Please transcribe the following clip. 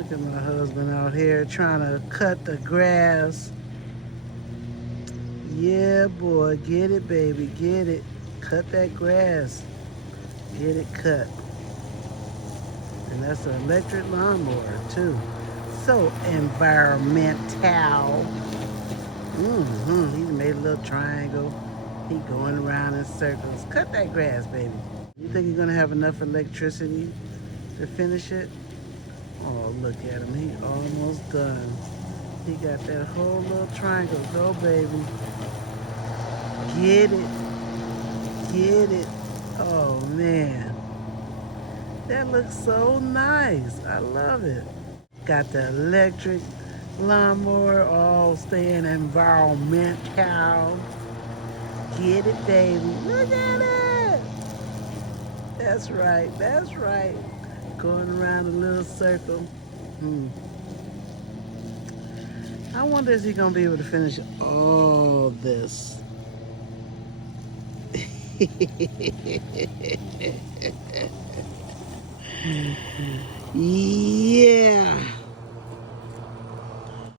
Look at my husband out here trying to cut the grass. Yeah, boy, get it, baby, get it. Cut that grass. Get it cut. And that's an electric lawnmower, too. So environmental. He made a little triangle. He going around in circles. Cut that grass, baby. You think you're gonna have enough electricity to finish it? Oh, look at him. He almost done. He got that whole little triangle. Go, baby. Get it. Get it. Oh, man. That looks so nice. I love it. Got the electric lawnmower all staying environmental. Get it, baby. Look at it. That's right. That's right. Going around a little circle. I wonder if he's going to be able to finish all this. Yeah.